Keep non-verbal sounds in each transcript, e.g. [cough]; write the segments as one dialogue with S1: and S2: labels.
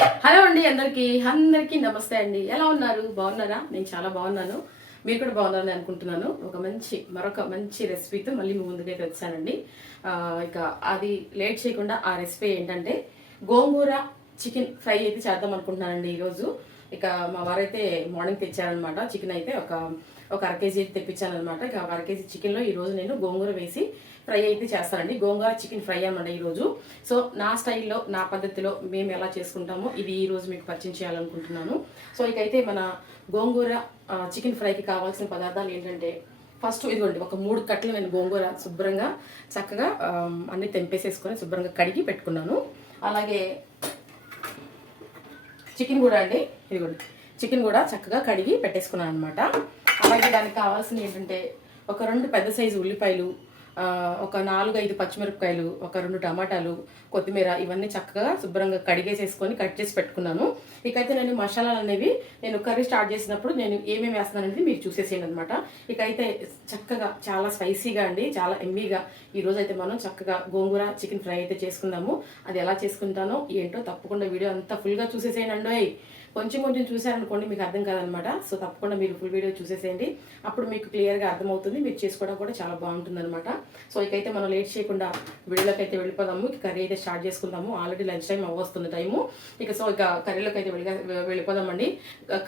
S1: Hello అండి అందరికీ అందరికీ నమస్తే అండి. ఎలా ఉన్నారు? బాగున్నారా? నేను చాలా బాగున్నాను. మీరు కూడా బాగున్నారని అనుకుంటున్నాను. ఒక మంచి మరొక మంచి రెసిపీతో మళ్ళీ మీ ముందుకైతే వచ్చానండి. ఇక అది లేట్ చేయకుండా ఆ రెసిపీ ఏంటంటే గోంగూర చికెన్ ఫ్రై అయితే చేద్దాం అనుకుంటున్నానండి ఈరోజు. ఇక మా వారైతే మార్నింగ్ తెచ్చారనమాట. చికెన్ అయితే ఒక ఒక అర కేజీ అయితే తెప్పించాను అనమాట ఇక అర కేజీ చికెన్లో ఈరోజు నేను గోంగూర వేసి ఫ్రై అయితే చేస్తానండి. గోంగూర చికెన్ ఫ్రై అన్నమాట ఈరోజు. సో నా స్టైల్లో నా పద్ధతిలో మేము ఎలా చేసుకుంటామో ఇది ఈరోజు మీకు పరిచయం చేయాలనుకుంటున్నాను. సో ఇకైతే మన గోంగూర చికెన్ ఫ్రైకి కావాల్సిన పదార్థాలు ఏంటంటే ఫస్ట్ ఇదిగోండి ఒక మూడు కట్టలు నేను గోంగూర శుభ్రంగా చక్కగా అన్ని తెంపేసేసుకొని శుభ్రంగా కడిగి పెట్టుకున్నాను. అలాగే చికెన్ కూడా అండి ఇదిగోండి చికెన్ కూడా చక్కగా కడిగి పెట్టేసుకున్నాను అనమాట అలాగే దానికి కావాల్సింది ఏంటంటే ఒక రెండు పెద్ద సైజు ఉల్లిపాయలు ఒక నాలుగు ఐదు పచ్చిమిరపకాయలు ఒక రెండు టమాటాలు కొత్తిమీర ఇవన్నీ చక్కగా శుభ్రంగా కడిగేసేసుకొని కట్ చేసి పెట్టుకున్నాను. ఇకైతే నేను మసాలాలు అనేవి నేను కర్రీ స్టార్ట్ చేసినప్పుడు నేను ఏమేమి వేస్తున్నాను అనేది మీరు చూసేసేయండి అనమాట ఇకైతే చక్కగా చాలా స్పైసీగా అండి చాలా ఎమ్మీగా ఈ అయితే మనం చక్కగా గోంగూర చికెన్ ఫ్రై అయితే చేసుకుందాము. అది ఎలా చేసుకుంటానో ఏంటో తప్పకుండా వీడియో అంతా ఫుల్గా చూసేసేయండి అండి. కొంచెం కొంచెం చూసారనుకోండి మీకు అర్థం కాదనమాట. సో తప్పకుండా మీరు ఫుల్ వీడియో చూసేసేయండి. అప్పుడు మీకు క్లియర్గా అర్థమవుతుంది. మీరు చేసుకోవడం కూడా చాలా బాగుంటుంది అనమాట సో ఇకైతే మనం లేట్ చేయకుండా వీడియోలోకి అయితే వెళ్ళిపోదాము కర్రీ అయితే స్టార్ట్ చేసుకుందాము. ఆల్రెడీ లంచ్ టైం అవ్వస్తుంది టైము ఇక సో ఇక కర్రీలోకి అయితే వెళ్ళి వెళ్ళిపోదామండి.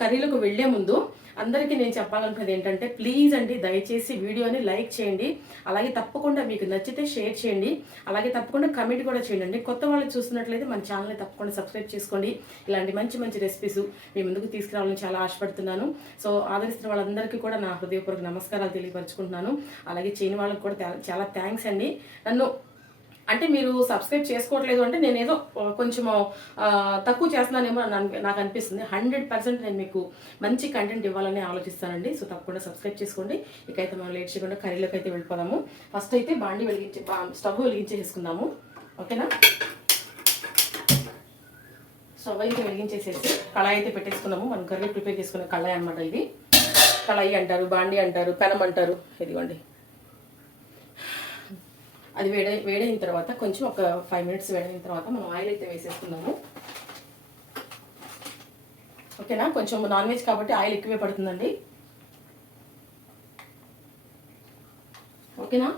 S1: కర్రీలోకి వెళ్ళే ముందు అందరికీ నేను చెప్పాలనుకున్నది ఏంటంటే ప్లీజ్ అండి దయచేసి వీడియోని లైక్ చేయండి. అలాగే తప్పకుండా మీకు నచ్చితే షేర్ చేయండి. అలాగే తప్పకుండా కమెంట్ కూడా చేయండి. కొత్త వాళ్ళు చూస్తున్నట్లయితే మన ఛానల్ని తప్పకుండా సబ్స్క్రైబ్ చేసుకోండి. ఇలాంటి మంచి మంచి రెసిపీస్ మీ ముందుకు తీసుకురావాలని చాలా ఆశపడుతున్నాను. సో ఆదరిస్తున్న వాళ్ళందరికీ కూడా నా హృదయపూర్వక నమస్కారాలు తెలియపరచుకుంటున్నాను. అలాగే చేయని వాళ్ళకి కూడా చాలా థ్యాంక్స్ అండి. నన్ను అంటే మీరు సబ్స్క్రైబ్ చేసుకోవట్లేదు అంటే నేను ఏదో కొంచెం తక్కువ చేస్తున్నానేమో నాకు అనిపిస్తుంది. హండ్రెడ్ పర్సెంట్ నేను మీకు మంచి కంటెంట్ ఇవ్వాలని ఆలోచిస్తానండి. సో తప్పకుండా సబ్స్క్రైబ్ చేసుకోండి. ఇకైతే మనం లేట్ చేయకుండా కర్రీలోకి అయితే వెళ్ళిపోదాము. ఫస్ట్ అయితే బాండి వెలిగించి స్టవ్ వెలిగించేసుకుందాము ఓకేనా? స్టవ్ అయితే వెలిగించేసేసి కళాయి అయితే పెట్టేసుకున్నాము మనం కర్రీ ప్రిపేర్ చేసుకునే కళాయి అనమాట ఇది. కళాయి అంటారు బాండి అంటారు పెనం అంటారు. ఇదిగోండి. అది వేడ వేడైన తర్వాత కొంచెం ఒక ఫైవ్ మినిట్స్ వేడైన తర్వాత మనం ఆయిల్ అయితే వేసేసుకున్నాము ఓకేనా? కొంచెం నాన్ వెజ్ కాబట్టి ఆయిల్ ఎక్కువే పడుతుందండి. ఓకేనా?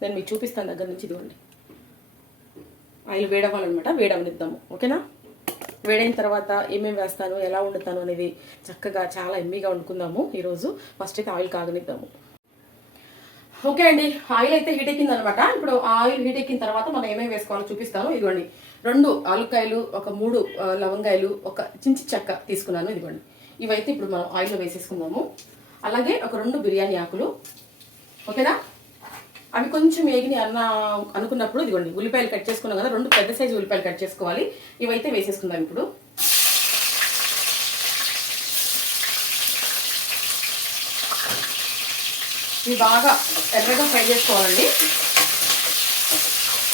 S1: నేను మీకు చూపిస్తాను దగ్గర నుంచి ఇదిగోండి. ఆయిల్ వేడవ్వాలన్నమాట వేడవనిద్దాము. ఓకేనా? వేడైన తర్వాత ఏమేమి వేస్తాను ఎలా వండుతాను అనేది చక్కగా చాలా ఎమ్మీగా వండుకుందాము ఈరోజు. ఫస్ట్ అయితే ఆయిల్ కాగనిద్దాము. ఓకే అండి. ఆయిల్ అయితే హీట్ ఎక్కింది అనమాట ఇప్పుడు ఆయిల్ హీట్ ఎక్కిన తర్వాత మనం ఏమేమి వేసుకోవాలో చూపిస్తాను. ఇదిగోండి. రెండు ఆలుకాయలు ఒక మూడు లవంగాయలు ఒక చించి చెక్క తీసుకున్నాను. ఇదిగోండి. ఇవైతే ఇప్పుడు మనం ఆయిల్లో వేసేసుకుందాము. అలాగే ఒక రెండు బిర్యానీ ఆకులు. ఓకేనా? అవి కొంచెం వేగిని అన్న అనుకున్నప్పుడు ఇదిగోండి ఉల్లిపాయలు కట్ చేసుకున్నాం కదా రెండు పెద్ద సైజు ఉల్లిపాయలు కట్ చేసుకోవాలి. ఇవైతే వేసేసుకుందాం ఇప్పుడు. ఇవి బాగా ఎర్రగా ఫ్రై చేసుకోవాలండి.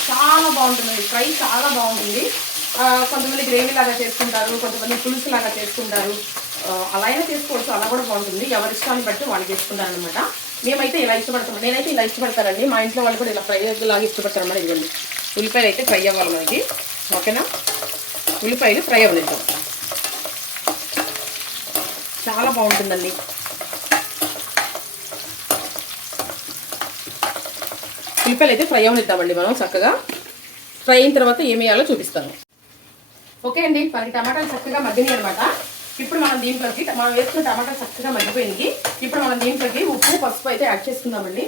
S1: చాలా బాగుంటుంది. ఫ్రై చాలా బాగుంటుంది. కొంతమంది గ్రేవీ లాగా చేసుకుంటారు కొంతమంది పులుసు లాగా చేసుకుంటారు. అలా అయినా చేసుకోవచ్చు అలా కూడా బాగుంటుంది. ఎవరి ఇష్టాన్ని బట్టి వాళ్ళు చేసుకుంటారు అనమాట మేమైతే ఇలా ఇష్టపడతాం. నేనైతే ఇలా ఇష్టపడతానండి. మా ఇంట్లో వాళ్ళు కూడా ఇలా ఫ్రై లాగా ఇష్టపడతారు అన్నమాట. ఇదిగోండి. ఉల్లిపాయలు అయితే ఫ్రై అవ్వాలి మనకి. ఓకేనా? ఉల్లిపాయలు ఫ్రై అవ్వలేదు. చాలా బాగుంటుందండి. ఉల్లిపాయలు అయితే ఫ్రై అవనిద్దామండి మనం చక్కగా. ఫ్రై అయిన తర్వాత ఏం వేయాలో చూపిస్తాను. ఓకే అండి మనకి టమాటాలు చక్కగా మగ్గినాయి అనమాట ఇప్పుడు మనం దీంట్లోకి మనం వేసుకున్న టమాటాలు చక్కగా మగ్గిపోయింది ఇప్పుడు మనం దీంట్లోకి ఉప్పు పసుపు అయితే యాడ్ చేసుకుందామండి.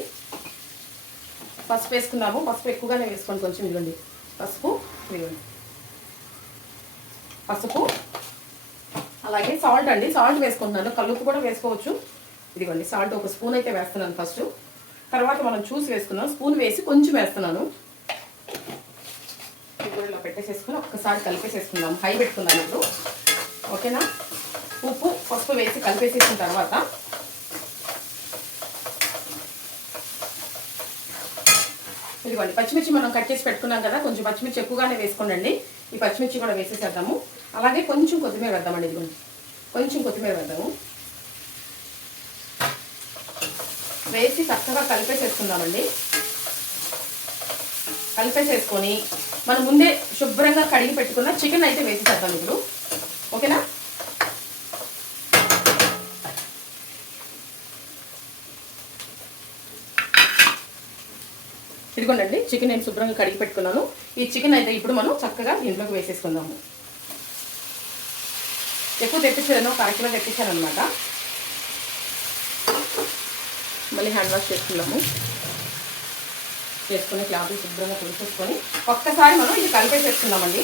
S1: పసుపు వేసుకుందాము పసుపు ఎక్కువగానే వేసుకోండి కొంచెం ఇదిగోండి. పసుపు ఇదిగోండి. పసుపు అలాగే సాల్ట్ అండి. సాల్ట్ వేసుకుంటున్నాను. కల్లుపు కూడా వేసుకోవచ్చు. ఇదిగోండి సాల్ట్ ఒక స్పూన్ అయితే వేస్తున్నాను ఫస్ట్. తర్వాత మనం చూసి వేసుకున్నాం స్పూన్ వేసి కొంచెం వేస్తున్నాను. ఇప్పుడు ఇలా పెట్టేసేసుకుని ఒక్కసారి కలిపేసేసుకుందాం. హై పెట్టుకుందాం ఇప్పుడు. ఓకేనా? ఉప్పు పసుపు వేసి కలిపేసేసిన తర్వాత ఇదిగోండి పచ్చిమిర్చి మనం కట్ చేసి పెట్టుకున్నాం కదా కొంచెం పచ్చిమిర్చి ఎక్కువగానే వేసుకోండి ఈ పచ్చిమిర్చి కూడా వేసేసేద్దాము. అలాగే కొంచెం కొత్తిమీర వేద్దామండి ఇదిగోండి. కొంచెం కొత్తిమీర వేద్దాము. వేసి చక్కగా కలిపేసేసుకుందామండి. కలిపేసేసుకొని మనం ముందే శుభ్రంగా కడిగి పెట్టుకున్న చికెన్ అయితే వేసేసేద్దాం ఇప్పుడు. ఓకేనా? ఇదిగోండి చికెన్ నేను శుభ్రంగా కడిగి పెట్టుకున్నాను. ఈ చికెన్ అయితే ఇప్పుడు మనం చక్కగా ఇంట్లోకి వేసేసుకుందాము. ఎక్కువ తెప్పించాను ఒక అరకిలో తెప్పించాను అనమాట మళ్ళీ హ్యాండ్ వాష్ చేసుకున్నాము చేసుకుని క్లాత్ శుభ్రంగా తుడిచేసుకొని ఒక్కసారి మనం ఇది కలిపేసేసుకున్నామండి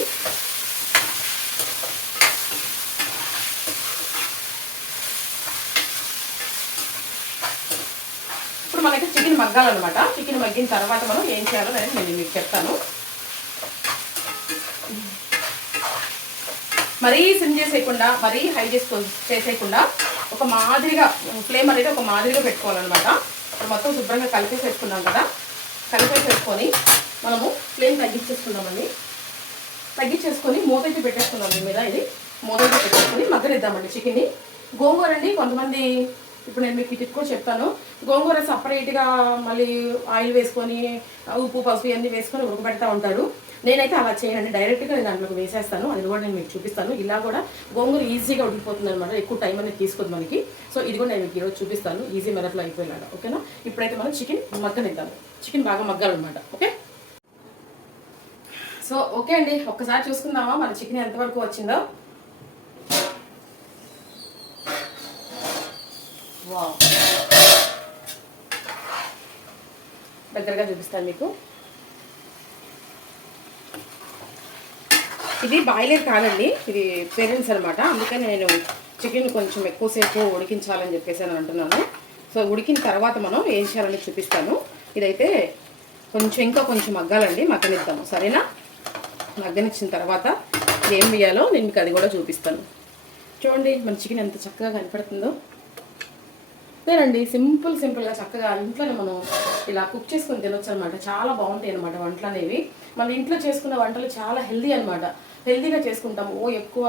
S1: ఇప్పుడు మనకి చికెన్ మగ్గాలన్నమాట. చికెన్ మగ్గిన తర్వాత మనం ఏం చేయాలో నేను నేను మీకు చెప్తాను. మరీ సిమ్ చేసేయకుండా మరీ హై చేసుకో చేసేయకుండా ఒక మాదిరిగా ఫ్లేమ్ అనేది ఒక మాదిరిగా పెట్టుకోవాలన్నమాట. ఇప్పుడు మొత్తం శుభ్రంగా కలిపేసేసుకున్నాం కదా. కలిపేసేసుకొని మనము ఫ్లేమ్ తగ్గించేసుకుందామండి. తగ్గించేసుకొని మూత అయితే పెట్టేసుకుందాం దీని మీద ఇది. మూత పెట్టేసుకొని మగ్గనిద్దామండి చికెన్ని. గోంగూర అండి కొంతమంది ఇప్పుడు నేను మీకు టిప్ కూడా చెప్తాను. గోంగూర సపరేట్గా మళ్ళీ ఆయిల్ వేసుకొని ఉప్పు పసుపు ఇవన్నీ వేసుకొని ఉడకబెడతా ఉంటారు నేనైతే అలా చేయనండి. డైరెక్ట్గా నేను దాంట్లోకి వేసేస్తాను. అది కూడా నేను మీకు చూపిస్తాను. ఇలా కూడా గోంగూర ఈజీగా ఉడికిపోతుంది అనమాట ఎక్కువ టైం అనేది తీసుకోదు మనకి. సో ఇది కూడా నేను మీకు ఈరోజు చూపిస్తాను. ఈజీ మెరట్లో అయిపోయినాడు ఓకేనా ఇప్పుడైతే మనం చికెన్ మగ్గనిద్దాము చికెన్ బాగా మగ్గాలన్నమాట. ఓకే సో ఓకే అండి. ఒక్కసారి చూసుకుందామా? మన చికెన్ ఎంతవరకు వచ్చిందో? వావ్ దగ్గరగా చూపిస్తాను మీకు. ఇది బాయిలర్ కాదండి. ఇది పేరెంట్స్ అనమాట అందుకని నేను చికెన్ కొంచెం ఎక్కువసేపు ఉడికించాలని చెప్పేసి అని అంటున్నాను. సో ఉడికిన తర్వాత మనం ఏం చేయాలని చూపిస్తాను. ఇదైతే కొంచెం ఇంకా కొంచెం మగ్గాలండి. మగ్గనిద్దాము సరేనా? మగ్గనిచ్చిన తర్వాత ఏం వేయాలో నేను మీకు అది కూడా చూపిస్తాను. చూడండి మన చికెన్ ఎంత చక్కగా కనపడుతుందో. అదేనండి సింపుల్ సింపుల్గా చక్కగా ఇంట్లోనే మనం ఇలా కుక్ చేసుకొని తినొచ్చు అనమాట చాలా బాగుంటాయి అనమాట వంటలు అనేవి. మన ఇంట్లో చేసుకున్న వంటలు చాలా హెల్దీ అనమాట హెల్దీగా చేసుకుంటాము. ఓ ఎక్కువ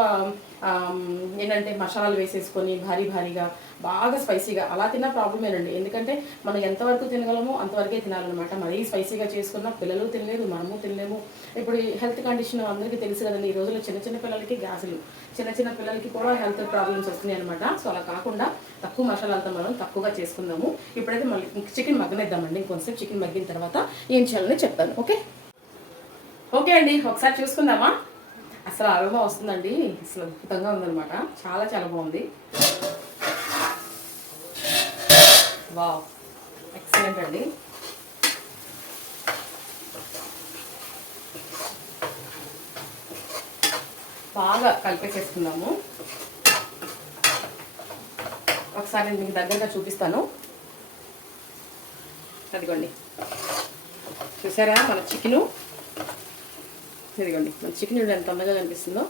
S1: ఏంటంటే మసాలాలు వేసేసుకొని భారీ భారీగా బాగా స్పైసీగా. అలా తిన్నా ప్రాబ్లమేనండి ఎందుకంటే మనం ఎంతవరకు తినగలమో అంతవరకే తినాలన్నమాట. మరీ స్పైసీగా చేసుకున్న పిల్లలు తినలేదు మనము తినలేము. ఇప్పుడు హెల్త్ కండిషన్ అందరికీ తెలుసు కదండి ఈ రోజుల్లో చిన్న చిన్న పిల్లలకి గ్యాసులు చిన్న చిన్న పిల్లలకి కూడా హెల్త్ ప్రాబ్లమ్స్ వస్తున్నాయి అనమాట సో అలా కాకుండా తక్కువ మసాలాలతో మనం తక్కువగా చేసుకుందాము. ఇప్పుడైతే మళ్ళీ చికెన్ మగ్గనిద్దామండి. ఇంకొంచెం చికెన్ మగ్గిన తర్వాత ఏం చేయాలని చెప్తాను. ఓకే? ఓకే అండి. ఒకసారి చూసుకుందామా? అసలు అరోమా వస్తుందండి. అసలు అద్భుతంగా ఉందన్నమాట. చాలా చాలా బాగుంది. వావ్. ఎక్సలెంట్ అండి. బాగా కలిపేసేసుకుందాము. ఒకసారి నేను మీకు దగ్గరగా చూపిస్తాను. అదిగోండి. చూసారా మన చికెను? ఇదిగోండి మన చికెన్ ఎంత అందంగా కనిపిస్తుందో.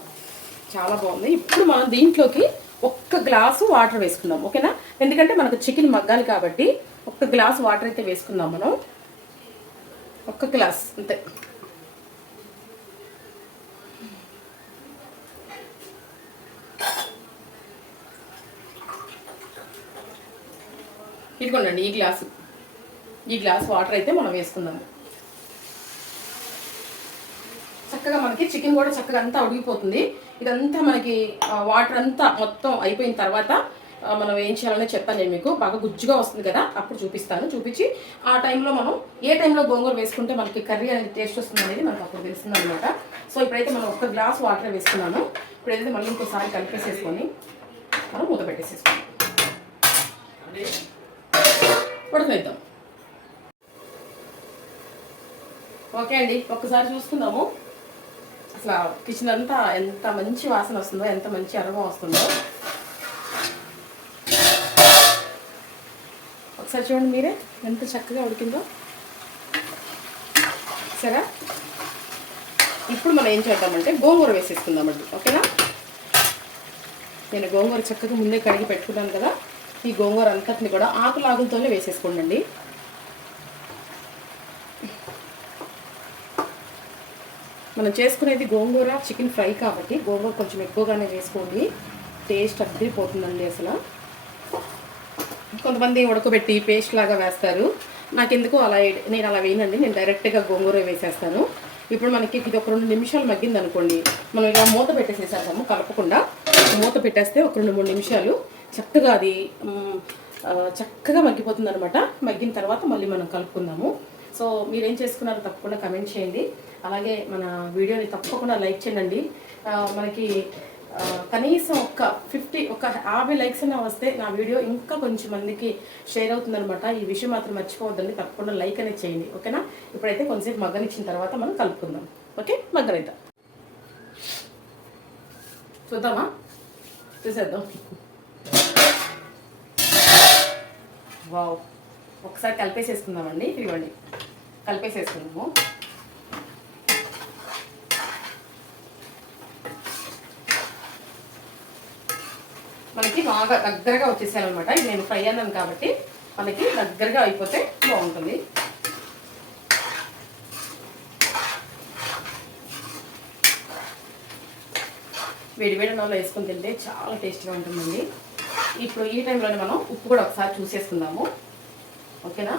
S1: చాలా బాగుంది. ఇప్పుడు మనం దీంట్లోకి ఒక్క గ్లాసు వాటర్ వేసుకుందాం. ఓకేనా? ఎందుకంటే మనకు చికెన్ మగ్గాలి కాబట్టి ఒక్క గ్లాస్ వాటర్ అయితే వేసుకుందాం మనం. ఒక్క గ్లాస్ అంతే. ఇదిగోండి ఈ గ్లాసు. ఈ గ్లాస్ వాటర్ అయితే మనం వేసుకుందాము చక్కగా మనకి చికెన్ కూడా చక్కగా అంతా ఉడిగిపోతుంది ఇదంతా మనకి వాటర్ అంతా మొత్తం అయిపోయిన తర్వాత మనం ఏం చేయాలని చెప్తాను నేను మీకు. బాగా గుజ్జుగా వస్తుంది కదా అప్పుడు చూపిస్తాను. చూపించి ఆ టైంలో మనం ఏ టైంలో గోంగూర వేసుకుంటే మనకి కర్రీ అనేది టేస్ట్ వస్తుంది అనేది మనకు అప్పుడు తెలుస్తుంది అనమాట సో ఇప్పుడైతే మనం ఒక్క గ్లాస్ వాటర్ వేసుకున్నాను. ఇప్పుడైతే మళ్ళీ ఇంకోసారి కలిపేసేసుకొని మనం మూత పెట్టేసేసుకోండి ఉడకనిద్దాం. ఓకే అండి ఒక్కసారి చూసుకుందాము. అసలు కిచెన్ అంతా ఎంత మంచి వాసన వస్తుందో ఎంత మంచి అరవ వస్తుందో. ఒకసారి చూడండి మీరే. ఎంత చక్కగా ఉడికిందో. సరే. ఇప్పుడు మనం ఏం చేద్దామంటే గోంగూర వేసేసుకుందామండి ఓకేనా? నేను గోంగూర చక్కగా ముందే కడిగి పెట్టుకున్నాను కదా. ఈ గోంగూర అంతటిని కూడా ఆకులాగులతోనే వేసేసుకోండి మనం చేసుకునేది గోంగూర చికెన్ ఫ్రై కాబట్టి గోంగూర కొంచెం ఎక్కువగానే వేసుకోండి. టేస్ట్ అద్దరిపోతుందండి అసలు. కొంతమంది ఉడకబెట్టి పేస్ట్ లాగా వేస్తారు. నాకు ఎందుకు అలా నేను అలా వేయనండి. నేను డైరెక్ట్గా గోంగూర వేసేస్తాను. ఇప్పుడు మనకి ఇది ఒక రెండు నిమిషాలు మగ్గింది అనుకోండి మనం ఇలా మూత పెట్టేసేసాము కలపకుండా. మూత పెట్టేస్తే ఒక రెండు మూడు నిమిషాలు చక్కగా అది చక్కగా మగ్గిపోతుంది అనమాట మగ్గిన తర్వాత మళ్ళీ మనం కలుపుకుందాము. సో మీరేం చేసుకున్నారో తప్పకుండా కమెంట్ చేయండి. అలాగే మన వీడియోని తప్పకుండా లైక్ చేయండి. మనకి కనీసం ఒక ఫిఫ్టీ ఒక యాభై లైక్స్ అయినా వస్తే నా వీడియో ఇంకా కొంచెం మందికి షేర్ అవుతుందనమాట ఈ విషయం మాత్రం మర్చిపోవద్దండి. తప్పకుండా లైక్ అనేది చేయండి. ఓకేనా ఇప్పుడైతే కొంచెంసేపు మగ్గనిచ్చిన తర్వాత మనం కలుపుకుందాం. ఓకే మగ్గనిద్దాం చూద్దామా? చూసేద్దాం. వావ్ ఒకసారి కలిపేసేసుకుందామండి. ఇవ్వండి కలిపేసేసుకుందాము మనకి బాగా దగ్గరగా వచ్చేసాను అనమాట ఇది నేను ఫ్రై అన్నాను కాబట్టి మనకి దగ్గరగా అయిపోతే బాగుంటుంది. వేడి వేడి వేసుకొని తింటే చాలా టేస్ట్గా ఉంటుందండి. ఇప్పుడు ఈ టైంలోనే మనం ఉప్పు కూడా ఒకసారి చూసేసుకుందాము. ఓకేనా?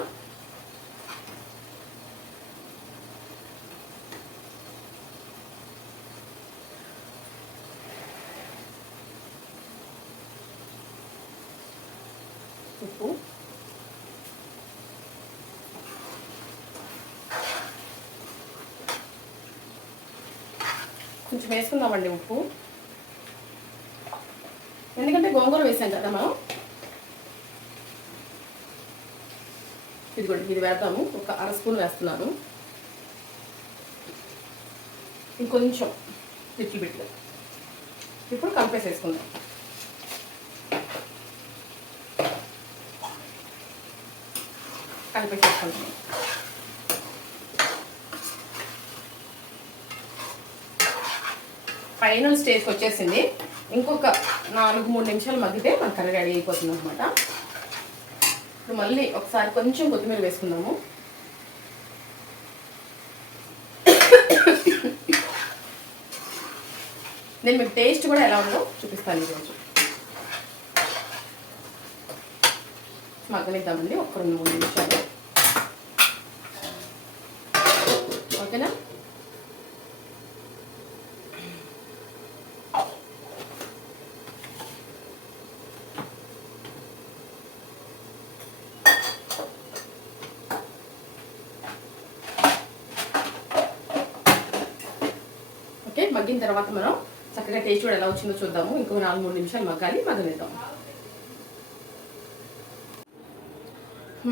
S1: ఉప్పు కొంచెం వేసుకుందామండి ఉప్పు. ఎందుకంటే గోంగూర వేసాం కదా మనం. ఇదిగోండి ఇది వేద్దాము. ఒక అర స్పూన్ వేస్తున్నాను. ఇంకొంచెం లిటిల్ బిట్గా ఇప్పుడు కంపేసేసుకుందాం కలిపేసేసుకుంటాం ఫైనల్ స్టేజ్కి వచ్చేసింది. ఇంకొక నాలుగు మూడు నిమిషాలు మగ్గితే మన కర్రీ రెడీ అయిపోతుంది అనమాట ఇప్పుడు మళ్ళీ ఒకసారి కొంచెం కొత్తిమీర వేసుకుందాము. [coughs] నేను మీకు టేస్ట్ కూడా ఎలా ఉందో చూపిస్తాను ఈరోజు. మగ్గనిద్దామండి ఒక రెండు మూడు నిమిషాలు. ఓకేనా? ఓకే మగ్గిన తర్వాత మనం చక్కగా టేస్ట్ కూడా ఎలా వచ్చిందో చూద్దాము. ఇంకో నాలుగు మూడు నిమిషాలు మగ్గాలి మగ్గనిద్దాం.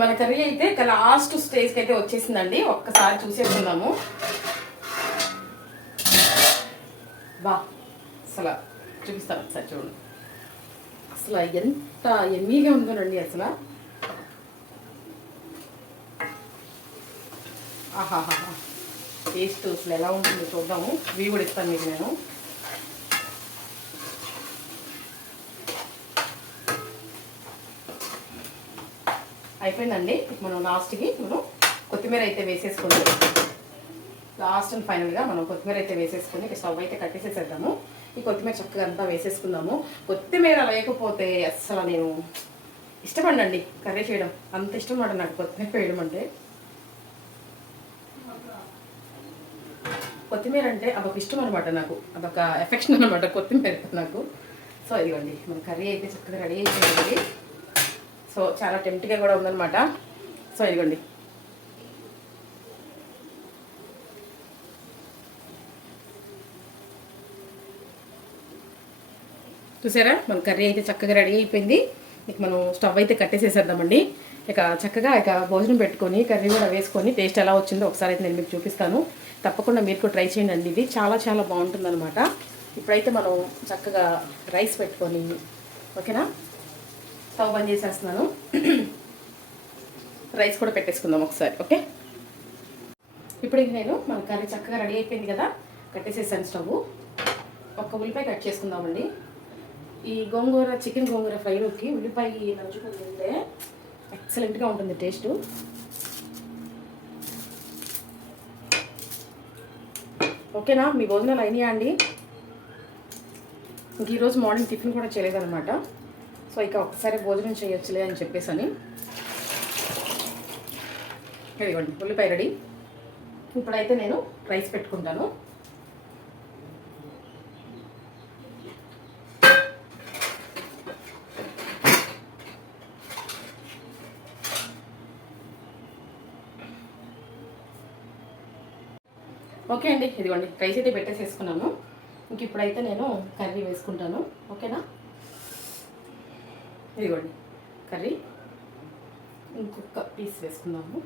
S1: మన కర్రీ అయితే ఇక లాస్ట్ స్టేజ్కి అయితే వచ్చేసిందండి. ఒక్కసారి చూసేసుకుందాము బా అసలు చూపిస్తాను ఒకసారి చూడండి. అసలు ఎంత ఎమ్మీగా ఉందోనండి అసలు. ఆహాహా టేస్ట్ అసలు ఎలా ఉంటుందో చూద్దాము. ఇవి కూడా ఇస్తాను మీకు నేను. అయిపోయిందండి. మనం లాస్ట్కి మనం కొత్తిమీర అయితే వేసేసుకుని లాస్ట్ అండ్ ఫైనల్గా మనం కొత్తిమీర అయితే వేసేసుకుని స్టవ్ అయితే కట్టేసేసేద్దాము. ఈ కొత్తిమీర చక్కగా అంతా వేసేసుకుందాము. కొత్తిమీర లేకపోతే అస్సలు నేను ఇష్టపడండి కర్రీ చేయడం. అంత ఇష్టం మాట నాకు కొత్తిమీర వేయడం అంటే. కొత్తిమీర అంటే అదొక ఇష్టం అనమాట నాకు. అదొక ఎఫెక్షన్ అనమాట కొత్తిమీర నాకు. సో ఇదిగోండి మన కర్రీ అయితే చక్కగా రెడీ అయిపోయింది సో చాలా టెంప్ట్గా కూడా ఉందన్నమాట. సో ఇదిగోండి. చూసారా? మన కర్రీ అయితే చక్కగా రెడీ అయిపోయింది. ఇక మనం స్టవ్ అయితే కట్టేసేసేద్దామండి. ఇక చక్కగా ఇక భోజనం పెట్టుకొని కర్రీ కూడా వేసుకొని టేస్ట్ ఎలా వచ్చిందో ఒకసారి అయితే నేను మీకు చూపిస్తాను. తప్పకుండా మీరు కూడా ట్రై చేయండి. అండి ఇది చాలా చాలా బాగుంటుందన్నమాట. ఇప్పుడైతే మనం చక్కగా రైస్ పెట్టుకొని ఓకేనా? స్టవ్ బంద్ చేసేస్తున్నాను. రైస్ కూడా పెట్టేసుకుందాం ఒకసారి ఓకే? ఇప్పుడు నేను మన కర్రీ చక్కగా రెడీ అయిపోయింది కదా కట్టేసేసాను స్టవ్. ఒక ఉల్లిపాయ కట్ చేసుకుందామండి. ఈ గోంగూర చికెన్ గోంగూర ఫ్రైలోకి ఉల్లిపాయ నంచుకొని తింటే ఎక్సలెంట్గా ఉంటుంది టేస్ట్. ఓకేనా? మీ భోజనాలు అయినాయా అండి? ఇంక ఈరోజు మార్నింగ్ టిఫిన్ కూడా చేయలేదన్నమాట. సో ఇక ఒకసారి భోజనం చేయొచ్చులే అని చెప్పేసి అని ఇదిగోండి ఉల్లిపాయ రెడీ. ఇప్పుడైతే నేను రైస్ పెట్టుకుంటాను. ఓకే అండి ఇదిగోండి రైస్ అయితే పెట్టేసేసుకున్నాను. ఇంక ఇప్పుడైతే నేను కర్రీ వేసుకుంటాను. ఓకేనా? ఇదిగోండి. కర్రీ. ఇంకొక పీస్ వేసుకుందాము.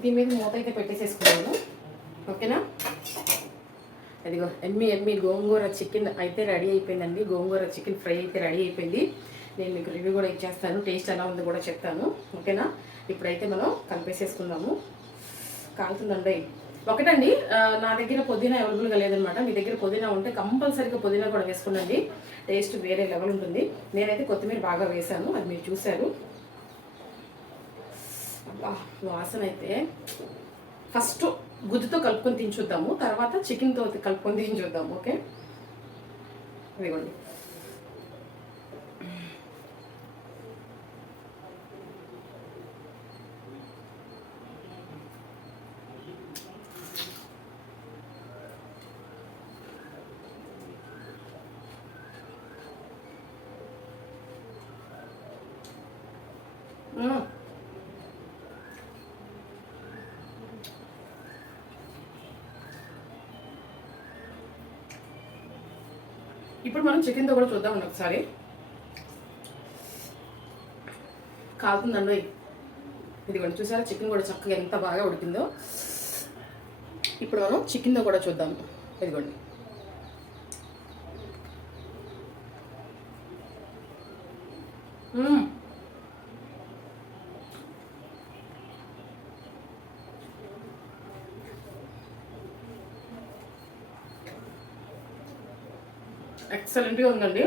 S1: దీని మీద మూత అయితే పెట్టేసేసుకున్నాను. ఓకేనా? అదిగో ఎమ్మి ఎమ్మి గోంగూర చికెన్ అయితే రెడీ అయిపోయిందండి. గోంగూర చికెన్ ఫ్రై అయితే రెడీ అయిపోయింది. నేను మీకు రివ్యూ కూడా ఇచ్చేస్తాను. టేస్ట్ ఎలా ఉందో కూడా చెప్తాను. ఓకేనా? ఇప్పుడైతే మనం కలిపేసేసుకుందాము. కాలుతుందండి. ఒకటండి నా దగ్గర పుదీనా అవైలబుల్గా లేదనమాట. మీ దగ్గర పుదీనా ఉంటే కంపల్సరీగా పుదీనా కూడా వేసుకునండి టేస్ట్ వేరే లెవెల్ ఉంటుంది. నేనైతే కొత్తిమీర బాగా వేశాను. అది మీరు చూశారు. అబ్బా, వాసన అయితే. ఫస్ట్ గుజ్జుతో కలుపుకొని తిని చూద్దాము తర్వాత చికెన్తో కలుపుకొని తిని చూద్దాము ఓకే? ఇదిగోండి. ఇప్పుడు మనం చికెన్తో కూడా చూద్దామండి ఒకసారి. కాలుతుందండి ఇదిగోండి చూసారా? చికెన్ కూడా చక్కగా ఎంత బాగా ఉడికిందో. ఇప్పుడు మనం చికెన్తో కూడా చూద్దాము ఇదిగోండి. మ్మ్. ఎక్సలెంట్గా ఉందండి.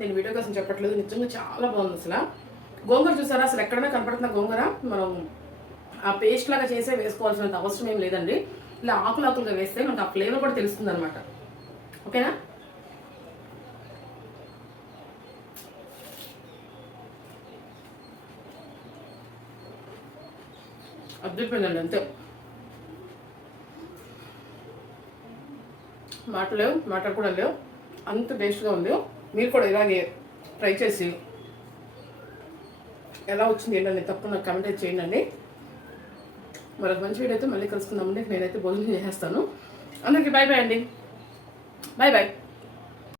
S1: నేను వీడియో కోసం చెప్పట్లేదు నిజంగా చాలా బాగుంది అసలు. గోంగూర చూసారా? అసలు ఎక్కడైనా కనపడుతున్న గోంగూర? మనం ఆ పేస్ట్ లాగా చేసే వేసుకోవాల్సినంత అవసరం ఏం లేదండి. ఇలా ఆకులు ఆకులుగా వేస్తే మనకు ఆ ఫ్లేవర్ కూడా తెలుస్తుంది అనమాట ఓకేనా? అద్భుతమైందండి అంతే. మాటలు లేవు మాటలు కూడా లేవు. అంత టేస్ట్గా ఉంది మీరు కూడా ఇలాగే ట్రై చేసి ఎలా వచ్చింది ఏంటని తప్పకుండా నాకు కమెంట్ చేయండి మరొక మంచి వీడియో అయితే మళ్ళీ కలుసుకుందామండి నేనైతే భోజనం చేసేస్తాను. అందరికీ బాయ్ బాయ్ అండి. Bye bye